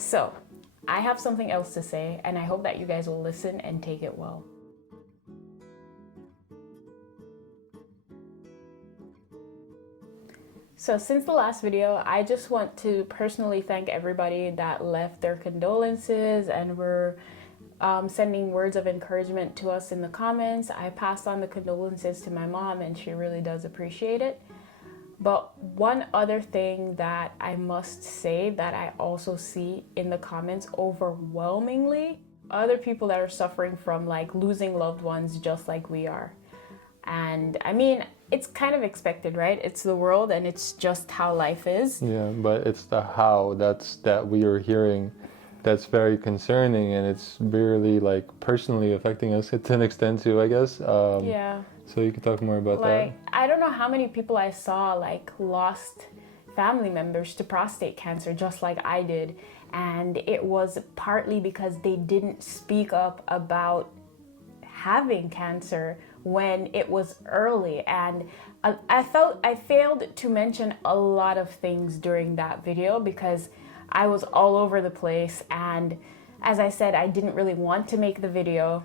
So I have something else to say, and I hope that you guys will listen and take it well. So since the last video, I just want to personally thank everybody that left their condolences and were sending words of encouragement to us in the comments. I passed on the condolences to my mom, and she really does appreciate it. But one other thing that I must say that I also see in the comments overwhelmingly, other people that are suffering from like losing loved ones just like we are. And I mean, it's kind of expected, right? It's the world and it's just how life is. Yeah, but it's the how that we are hearing that's very concerning, and it's really like personally affecting us to an extent too, I guess. Yeah. So you could talk more about like, that. I don't know how many people I saw like lost family members to prostate cancer just like I did. And it was partly because they didn't speak up about having cancer when it was early. And I felt I failed to mention a lot of things during that video because I was all over the place, and as I said, I didn't really want to make the video.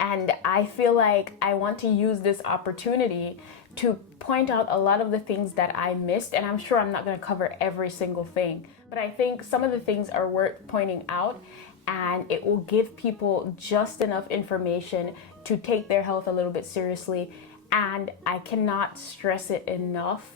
And I feel like I want to use this opportunity to point out a lot of the things that I missed, and I'm sure I'm not going to cover every single thing, but I think some of the things are worth pointing out, and it will give people just enough information to take their health a little bit seriously. And I cannot stress it enough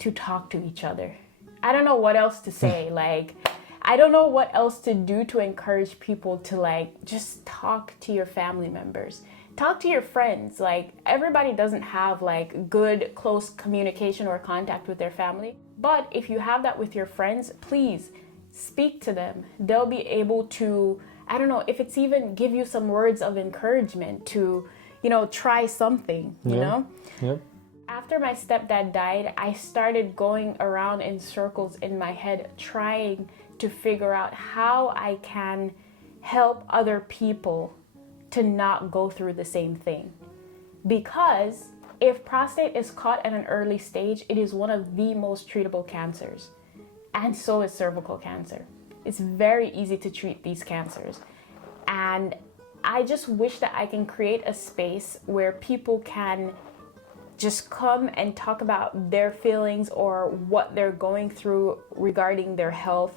to talk to each other. I don't know what else to say. Like, I don't know what else to do to encourage people to like just talk to your family members, talk to your friends. Like, everybody doesn't have like good close communication or contact with their family, but if you have that with your friends, please speak to them. They'll be able to, I don't know, if it's even give you some words of encouragement to, you know, try something, you know? Yep. After my stepdad died, I started going around in circles in my head, trying to figure out how I can help other people to not go through the same thing. Because if prostate is caught at an early stage, it is one of the most treatable cancers. And so is cervical cancer. It's very easy to treat these cancers. And I just wish that I can create a space where people can just come and talk about their feelings or what they're going through regarding their health,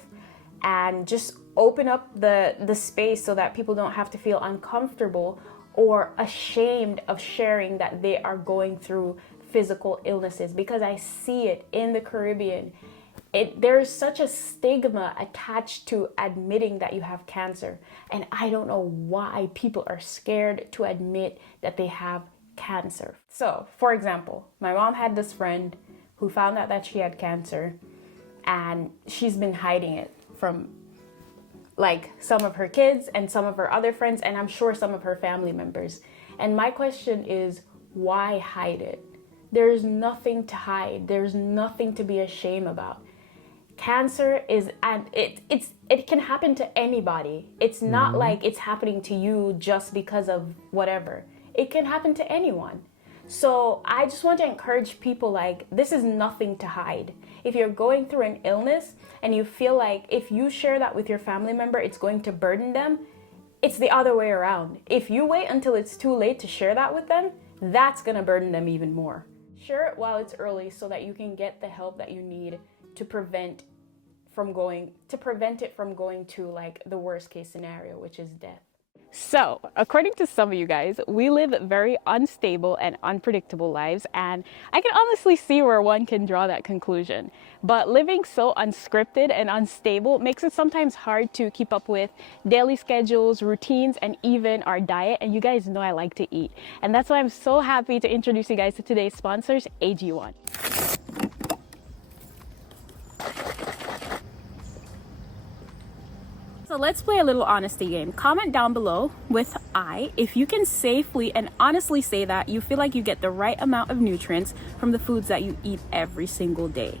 and just open up the space so that people don't have to feel uncomfortable or ashamed of sharing that they are going through physical illnesses. Because I see it in the Caribbean. There is such a stigma attached to admitting that you have cancer. And I don't know why people are scared to admit that they have cancer. So, for example, my mom had this friend who found out that she had cancer, and she's been hiding it from like some of her kids and some of her other friends, and I'm sure some of her family members. And my question is, why hide it? There's nothing to hide. There's nothing to be ashamed about. Cancer is, and it can happen to anybody. It's not like it's happening to you just because of whatever. It can happen to anyone. So I just want to encourage people, like, this is nothing to hide. If you're going through an illness and you feel like if you share that with your family member, it's going to burden them, it's the other way around. If you wait until it's too late to share that with them, that's going to burden them even more. Share it while it's early so that you can get the help that you need to prevent it from going to like the worst case scenario, which is death. So, according to some of you guys, we live very unstable and unpredictable lives, and I can honestly see where one can draw that conclusion. But living so unscripted and unstable makes it sometimes hard to keep up with daily schedules, routines, and even our diet. And you guys know I like to eat. And that's why I'm so happy to introduce you guys to today's sponsors, AG1. So let's play a little honesty game. Comment down below with I if you can safely and honestly say that you feel like you get the right amount of nutrients from the foods that you eat every single day.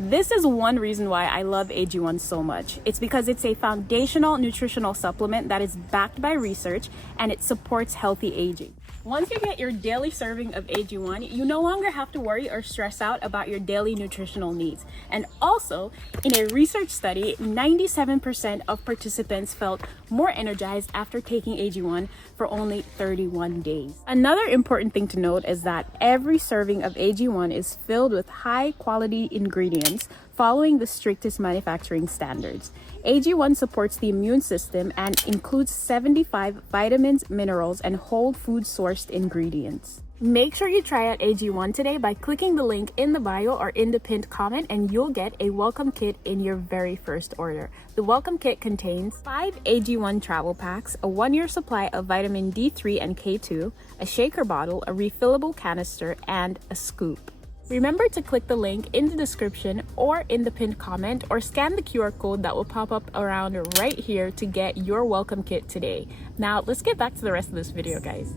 This is one reason why I love AG1 so much. It's because it's a foundational nutritional supplement that is backed by research, and it supports healthy aging. Once you get your daily serving of AG1, you no longer have to worry or stress out about your daily nutritional needs. And also, in a research study, 97% of participants felt more energized after taking AG1 for only 31 days. Another important thing to note is that every serving of AG1 is filled with high quality ingredients following the strictest manufacturing standards. AG1 supports the immune system and includes 75 vitamins, minerals, and whole food sourced ingredients. Make sure you try out AG1 today by clicking the link in the bio or in the pinned comment, and you'll get a welcome kit in your very first order. The welcome kit contains 5 AG1 travel packs, a 1-year supply of vitamin D3 and K2, a shaker bottle, a refillable canister, and a scoop. Remember to click the link in the description or in the pinned comment, or scan the QR code that will pop up around right here to get your welcome kit today. Now let's get back to the rest of this video, guys.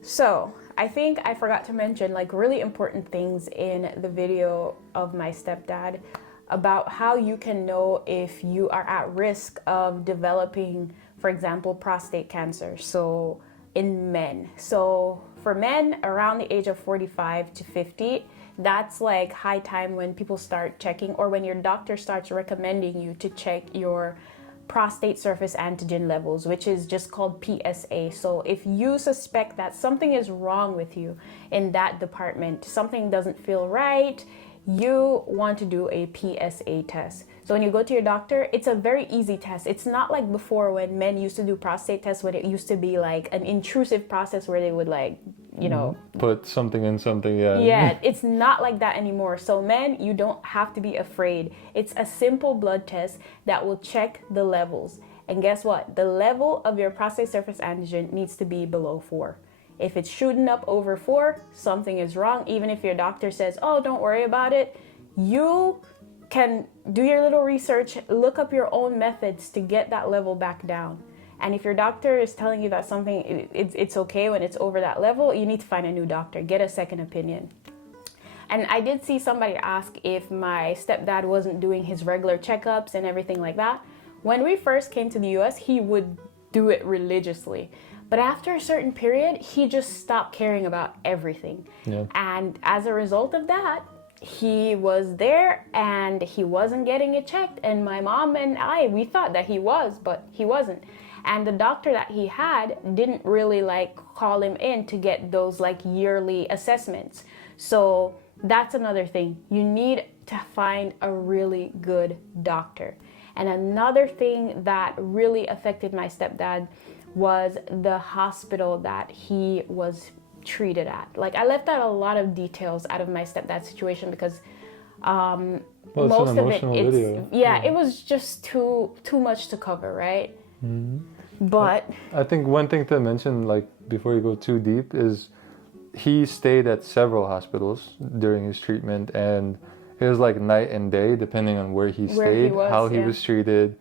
So I think I forgot to mention like really important things in the video of my stepdad about how you can know if you are at risk of developing, for example, prostate cancer. So in men. So for men around the age of 45 to 50, that's like high time when people start checking, or when your doctor starts recommending you to check your prostate surface antigen levels, which is just called PSA. So if you suspect that something is wrong with you in that department, something doesn't feel right, you want to do a PSA test. So when you go to your doctor, it's a very easy test. It's not like before when men used to do prostate tests, when it used to be like an intrusive process where they would like, you know, put something in something. Yeah, it's not like that anymore. So men, you don't have to be afraid. It's a simple blood test that will check the levels. And guess what? The level of your prostate surface antigen needs to be below 4. If it's shooting up over 4, something is wrong. Even if your doctor says, oh, don't worry about it, you can do your little research, look up your own methods to get that level back down. And if your doctor is telling you that something, it's okay when it's over that level, you need to find a new doctor, get a second opinion. And I did see somebody ask if my stepdad wasn't doing his regular checkups and everything like that. When we first came to the US, he would do it religiously. But after a certain period, he just stopped caring about everything. Yeah. And as a result of that, he was there and he wasn't getting it checked. And my mom and I, we thought that he was, but he wasn't. And the doctor that he had didn't really like call him in to get those like yearly assessments. So that's another thing. You need to find a really good doctor. And another thing that really affected my stepdad was the hospital that he was treated at. Like I left out a lot of details out of my stepdad's situation because most of it, it was just too much to cover, right? Mm-hmm. But I think one thing to mention, like before you go too deep, is he stayed at several hospitals during his treatment, and it was like night and day depending on where he stayed, how he was treated,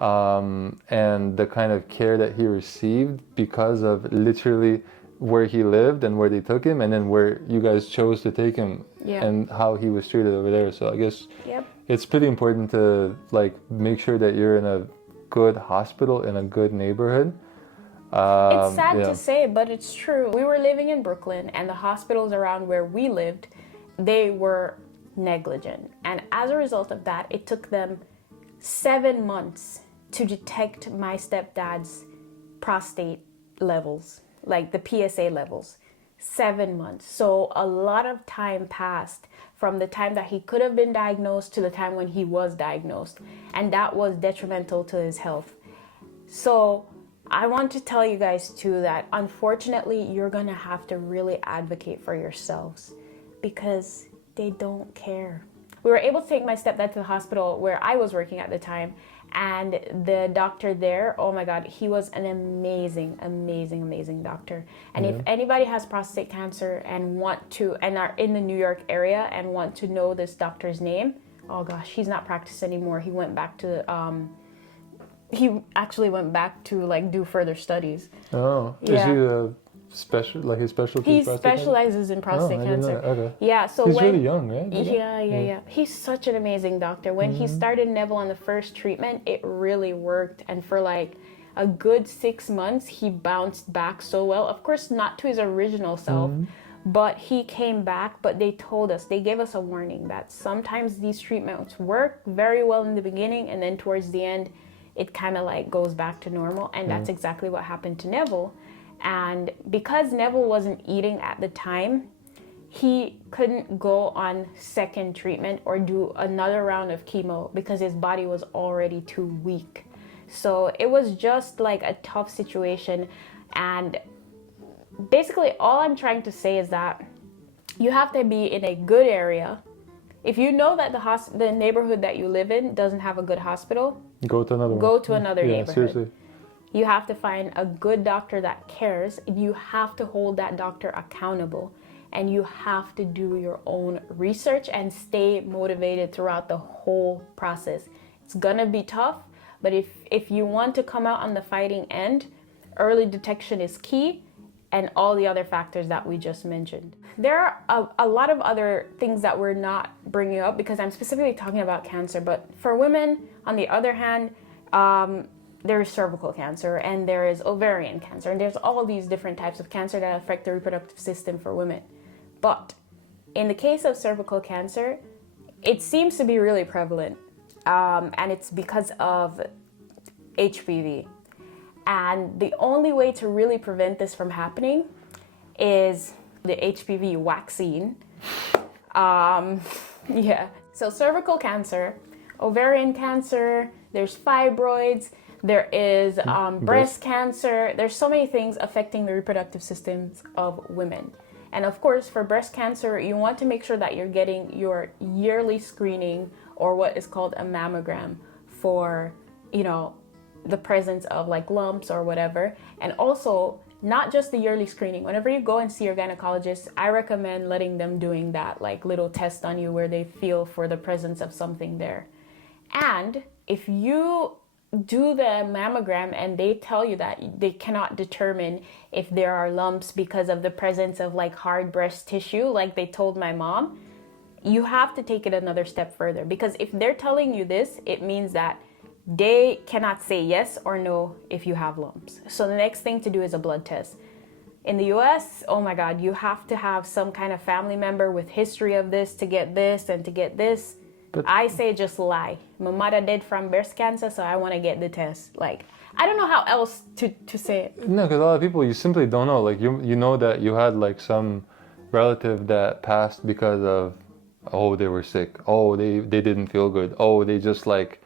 and the kind of care that he received because of literally where he lived and where they took him, and then where you guys chose to take him, and how he was treated over there. So I guess it's pretty important to like make sure that you're in a good hospital in a good neighborhood. It's sad to say, but it's true. We were living in Brooklyn, and the hospitals around where we lived, they were negligent. And as a result of that, it took them 7 months to detect my stepdad's prostate levels, like the PSA levels. 7 months. So a lot of time passed from the time that he could have been diagnosed to the time when he was diagnosed. And that was detrimental to his health. So I want to tell you guys too that unfortunately you're going to have to really advocate for yourselves because they don't care. We were able to take my stepdad to the hospital where I was working at the time, and the doctor there, oh my God, he was an amazing, amazing, amazing doctor. And if anybody has prostate cancer and are in the New York area and want to know this doctor's name, oh gosh, he's not practicing anymore. He went back to he actually went back to like do further studies. Oh, is he a his specialty? He specializes in prostate cancer. Okay. Yeah, so he's really young, right? Yeah. He's such an amazing doctor. When he started Neville on the first treatment, it really worked. And for like a good 6 months, he bounced back so well. Of course, not to his original self, but he came back. But they told us, they gave us a warning that sometimes these treatments work very well in the beginning, and then towards the end, it kind of like goes back to normal. And that's exactly what happened to Neville. And because Neville wasn't eating at the time, he couldn't go on second treatment or do another round of chemo because his body was already too weak. So it was just like a tough situation. And basically all I'm trying to say is that you have to be in a good area. If you know that the neighborhood that you live in doesn't have a good hospital, go to another neighborhood. Seriously. You have to find a good doctor that cares. You have to hold that doctor accountable, and you have to do your own research and stay motivated throughout the whole process. It's gonna be tough, but if you want to come out on the fighting end, early detection is key, and all the other factors that we just mentioned. There are a lot of other things that we're not bringing up because I'm specifically talking about cancer, but for women, on the other hand, there is cervical cancer and there is ovarian cancer, and there's all these different types of cancer that affect the reproductive system for women. But in the case of cervical cancer, it seems to be really prevalent, and it's because of HPV. And the only way to really prevent this from happening is the HPV vaccine. So cervical cancer, ovarian cancer, there's fibroids, there is breast cancer. There's so many things affecting the reproductive systems of women. And of course, for breast cancer, you want to make sure that you're getting your yearly screening, or what is called a mammogram, for, the presence of like lumps or whatever. And also, not just the yearly screening. Whenever you go and see your gynecologist, I recommend letting them doing that like little test on you where they feel for the presence of something there. And if you do the mammogram and they tell you that they cannot determine if there are lumps because of the presence of like hard breast tissue, like they told my mom, you have to take it another step further, because if they're telling you this, it means that they cannot say yes or no if you have lumps. So the next thing to do is a blood test. In the US, oh my God, you have to have some kind of family member with history of this to get this and to get this. But I say just lie. My mother died from breast cancer, so I want to get the test. Like, I don't know how else to say it. No, because a lot of people, you simply don't know. Like, you know that you had like some relative that passed because of, they were sick. They didn't feel good. They just like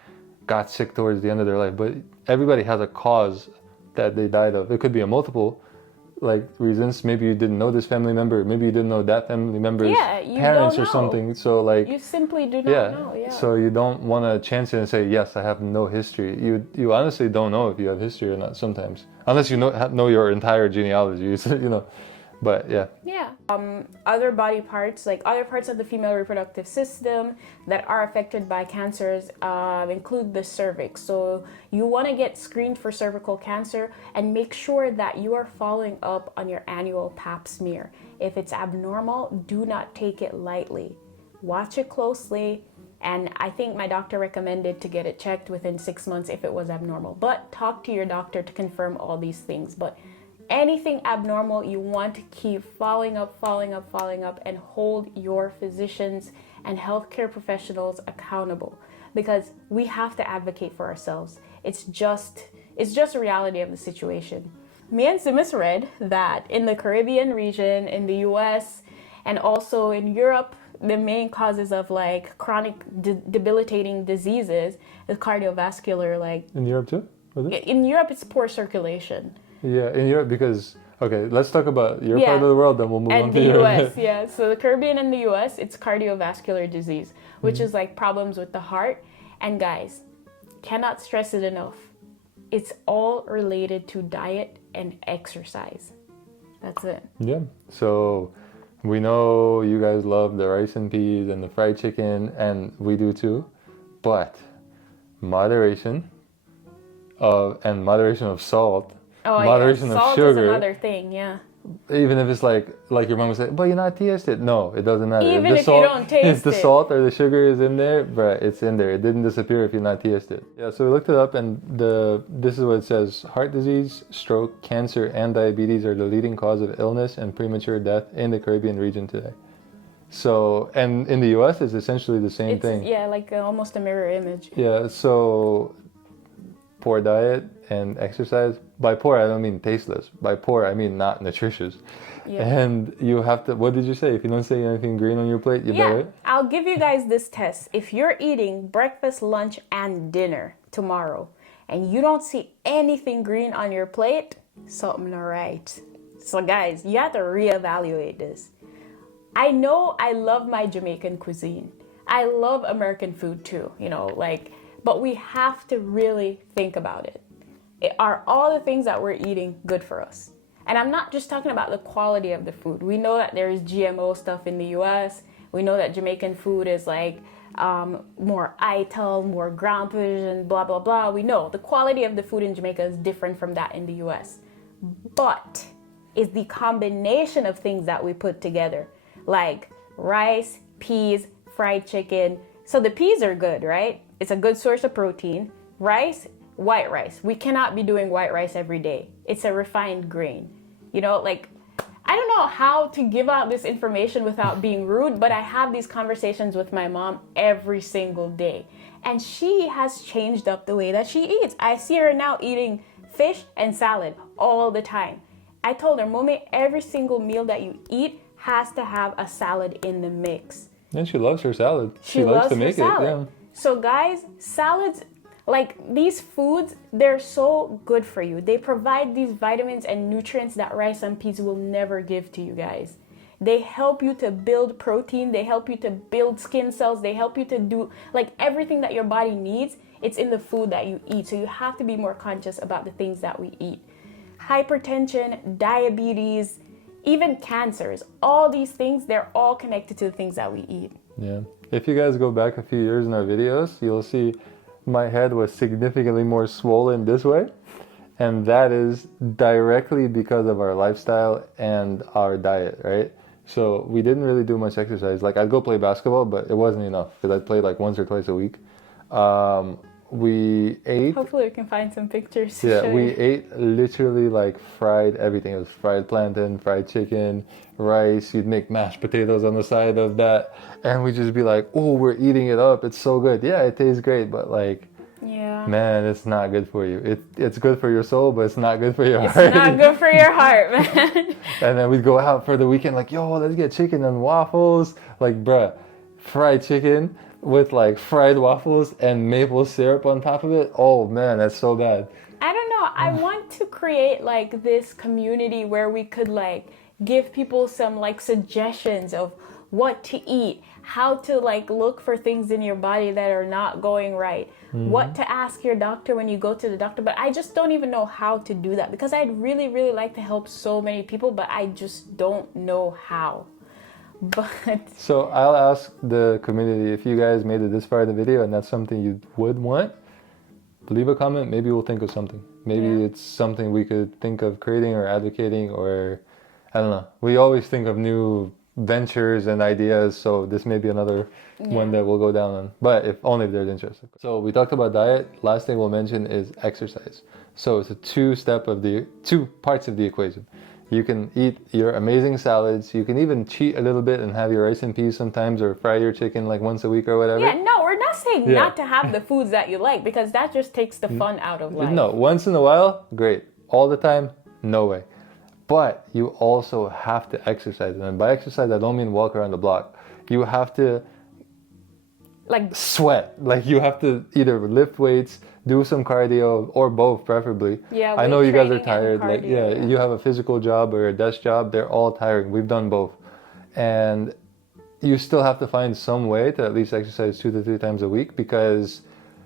got sick towards the end of their life. But everybody has a cause that they died of. It could be a multiple like reasons. Maybe you didn't know this family member, maybe you didn't know that family member's parents or something. So like, you simply do not know. So you don't want to chance it and say, yes, I have no history. You honestly don't know if you have history or not sometimes, unless you know your entire genealogy. But other body parts, like other parts of the female reproductive system that are affected by cancers, include the cervix. So you want to get screened for cervical cancer and make sure that you are following up on your annual pap smear. If it's abnormal, do not take it lightly. Watch it closely. And I think my doctor recommended to get it checked within 6 months if it was abnormal. But talk to your doctor to confirm all these things. But anything abnormal, you want to keep following up, and hold your physicians and healthcare professionals accountable, because we have to advocate for ourselves. It's just a reality of the situation. Me and Simus read that in the Caribbean region, in the US, and also in Europe, the main causes of like chronic debilitating diseases is cardiovascular. Like in Europe too? In Europe, it's poor circulation. Yeah, in Europe, because, let's talk about your part of the world, then we'll move on to Europe. And the US, So the Caribbean and the US, it's cardiovascular disease, which is like problems with the heart. And guys, cannot stress it enough. It's all related to diet and exercise. That's it. Yeah. So we know you guys love the rice and peas and the fried chicken, and we do too. But moderation of salt. Moderation of salt sugar is another thing, Even if it's like your mom would say, but you're not tasted. No, it doesn't matter. Even if you don't taste if the it. salt or the sugar is in there, bruh, it's in there. It didn't disappear if you're not tasted. Yeah, so we looked it up, and this is what it says: heart disease, stroke, cancer, and diabetes are the leading cause of illness and premature death in the Caribbean region today. So, and in the U.S., it's essentially the same thing. Yeah, like almost a mirror image. Yeah, so poor diet and exercise. By poor, I don't mean tasteless. By poor, I mean not nutritious. Yeah. And you have to, what did you say? If you don't see anything green on your plate, you better wait? I'll give you guys this test. If you're eating breakfast, lunch, and dinner tomorrow, and you don't see anything green on your plate, something not right. So guys, you have to reevaluate this. I know I love my Jamaican cuisine. I love American food too, but we have to really think about it. Are all the things that we're eating good for us? And I'm not just talking about the quality of the food. We know that there's GMO stuff in the US. We know that Jamaican food is more ITAL, more ground provision, blah, blah, blah. We know the quality of the food in Jamaica is different from that in the US. But it's the combination of things that we put together, like rice, peas, fried chicken. So the peas are good, right? It's a good source of protein. Rice, white rice. We cannot be doing white rice every day. It's a refined grain. I don't know how to give out this information without being rude, but I have these conversations with my mom every single day. And she has changed up the way that she eats. I see her now eating fish and salad all the time. I told her, Mommy, every single meal that you eat has to have a salad in the mix. And she loves her salad. She likes to her make salad. it. Yeah. So guys, salads, these foods, they're so good for you. They provide these vitamins and nutrients that rice and peas will never give to you guys. They help you to build protein. They help you to build skin cells. They help you to do everything that your body needs. It's in the food that you eat. So you have to be more conscious about the things that we eat. Hypertension, diabetes, even cancers, all these things, they're all connected to the things that we eat. Yeah. If you guys go back a few years in our videos, you'll see my head was significantly more swollen this way. And that is directly because of our lifestyle and our diet, right? So we didn't really do much exercise. I'd go play basketball, but it wasn't enough because I'd play once or twice a week. We ate. Hopefully we can find some pictures. Yeah, we ate literally fried everything. It was fried plantain, fried chicken, rice. You'd make mashed potatoes on the side of that. And we'd just be oh, we're eating it up. It's so good. Yeah, it tastes great, but yeah, man, it's not good for you. It's good for your soul, but it's not good for your heart. It's not good for your heart, man. And then we'd go out for the weekend yo, let's get chicken and waffles. Bruh, fried chicken with fried waffles and maple syrup on top of it. Oh man, that's so bad. I don't know. I want to create this community where we could give people some suggestions of what to eat, how to look for things in your body that are not going right, what to ask your doctor when you go to the doctor. But I just don't even know how to do that because I'd really, really like to help so many people, but I just don't know how. But so I'll ask the community, if you guys made it this far in the video and that's something you would want, leave a comment. Maybe we'll think of something. Maybe it's something we could think of creating or advocating, or I don't know. We always think of new ventures and ideas, so this may be another one that we'll go down on, but if there's interest. So we talked about diet. Last thing we'll mention is exercise. So it's two parts of the equation. You can eat your amazing salads. You can even cheat a little bit and have your rice and peas sometimes, or fry your chicken once a week or whatever. Yeah, no, we're not saying not to have the foods that you like, because that just takes the fun out of life. No, once in a while, great. All the time, no way. But you also have to exercise. And by exercise, I don't mean walk around the block. You have to sweat. You have to either lift weights, do some cardio, or both, preferably. Yeah, I know you guys are training tired. and cardio, You have a physical job or a desk job. They're all tiring. We've done both. And you still have to find some way to at least exercise 2 to 3 times a week because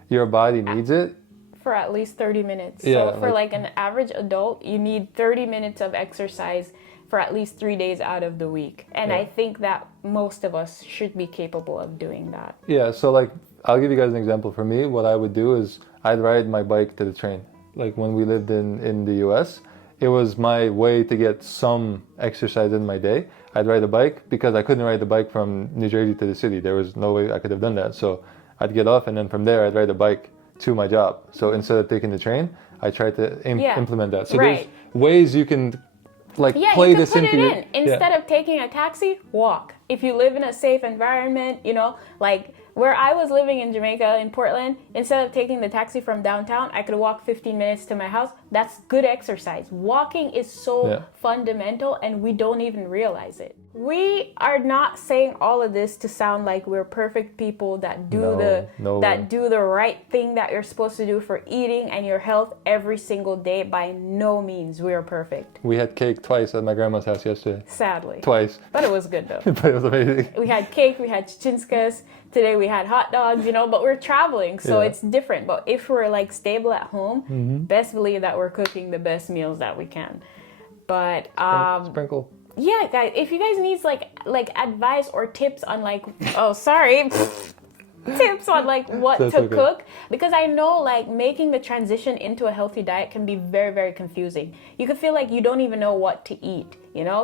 your body needs it. For at least 30 minutes. Yeah, so for an average adult, you need 30 minutes of exercise for at least 3 days out of the week. And I think that most of us should be capable of doing that. Yeah, so I'll give you guys an example. For me, what I would do is I'd ride my bike to the train. When we lived in the US, it was my way to get some exercise in my day. I'd ride a bike because I couldn't ride the bike from New Jersey to the city. There was no way I could have done that. So I'd get off, and then from there I'd ride a bike to my job. So instead of taking the train, I tried to implement that. So there's ways you can play you can this put into it in. Instead of taking a taxi, walk. If you live in a safe environment, like where I was living in Jamaica, in Portland, instead of taking the taxi from downtown, I could walk 15 minutes to my house. That's good exercise. Walking is so fundamental, and we don't even realize it. We are not saying all of this to sound like we're perfect people that do do the right thing that you're supposed to do for eating and your health every single day. By no means we are perfect. We had cake twice at my grandma's house yesterday. Sadly. Twice. But it was good though. But it was amazing. We had cake, we had chichinskas. Today we had hot dogs, but we're traveling, so it's different. But if we're like stable at home, best believe that we're cooking the best meals that we can. But sprinkle. Yeah, guys, if you guys need like advice or tips on tips on like what to cook, because I know like making the transition into a healthy diet can be very, very confusing. You could feel like you don't even know what to eat,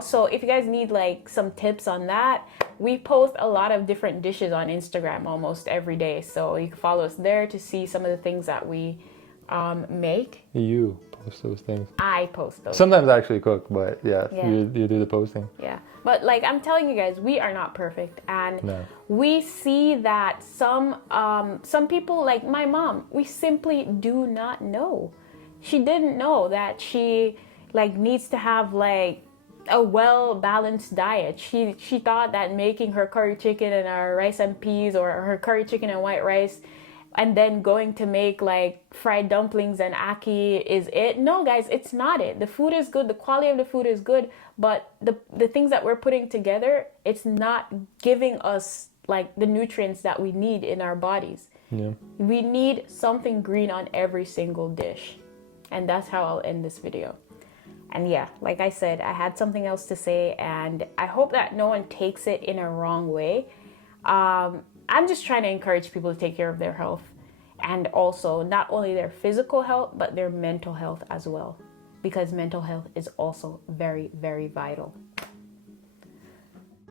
so if you guys need like some tips on that, we post a lot of different dishes on Instagram almost every day, so you can follow us there to see some of the things that we make. You post those things. I post those. Sometimes I actually cook, but you do the posting. Yeah, but like I'm telling you guys, we are not perfect, and we see that some people, like my mom, we simply do not know. She didn't know that she like needs to have like a well-balanced diet. She thought that making her curry chicken and her rice and peas, or her curry chicken and white rice, and then going to make like fried dumplings and ackee is it. No, guys, it's not it. The food is good, the quality of the food is good, but the things that we're putting together, it's not giving us like the nutrients that we need in our bodies. Yeah. We need something green on every single dish. And that's how I'll end this video. And yeah, like I said, I had something else to say, and I hope that no one takes it in a wrong way. I'm just trying to encourage people to take care of their health, and also not only their physical health, but their mental health as well, because mental health is also very, very vital.